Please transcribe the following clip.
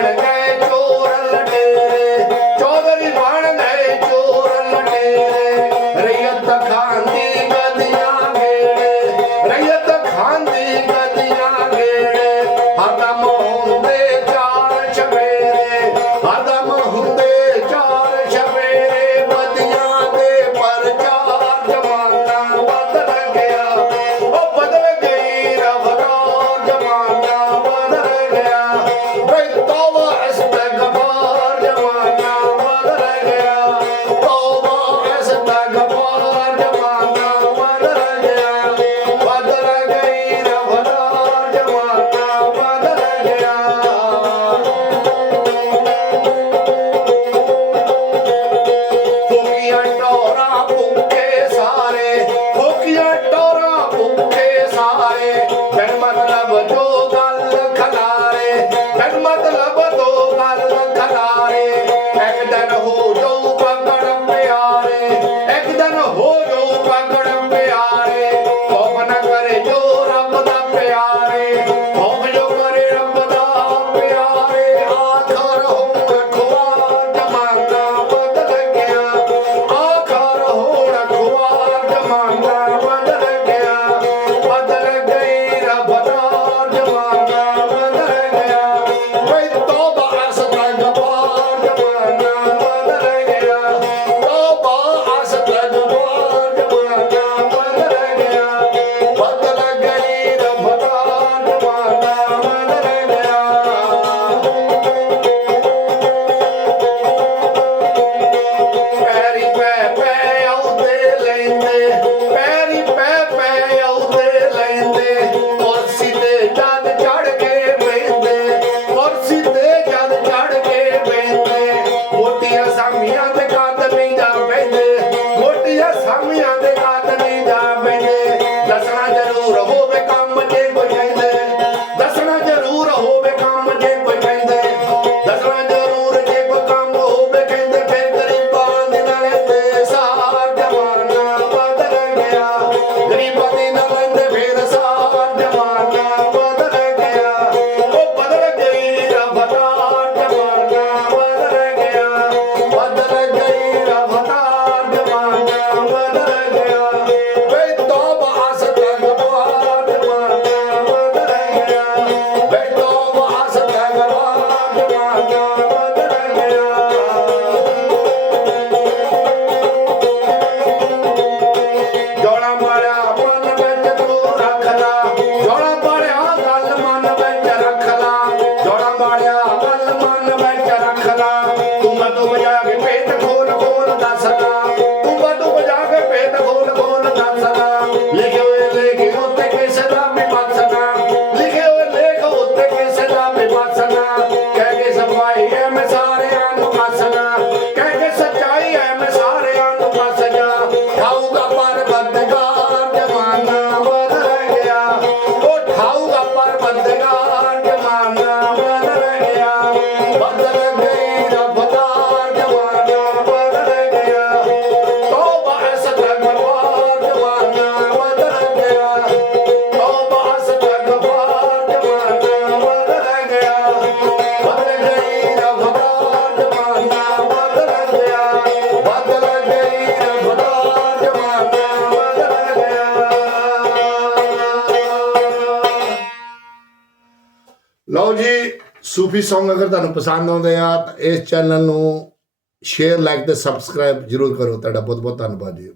darling. ਲਓ ਜੀ, ਸੂਫੀ Song ਅਗਰ ਤੁਹਾਨੂੰ ਪਸੰਦ ਆਉਂਦੇ ਆ, ਤਾਂ ਇਸ ਚੈਨਲ ਨੂੰ ਸ਼ੇਅਰ ਲਾਈਕ ਤੇ ਸਬਸਕ੍ਰਾਈਬ ਜਰੂਰ ਕਰੋ। ਤੁਹਾਡਾ ਬਹੁਤ ਬਹੁਤ ਧੰਨਵਾਦ ਜੀ।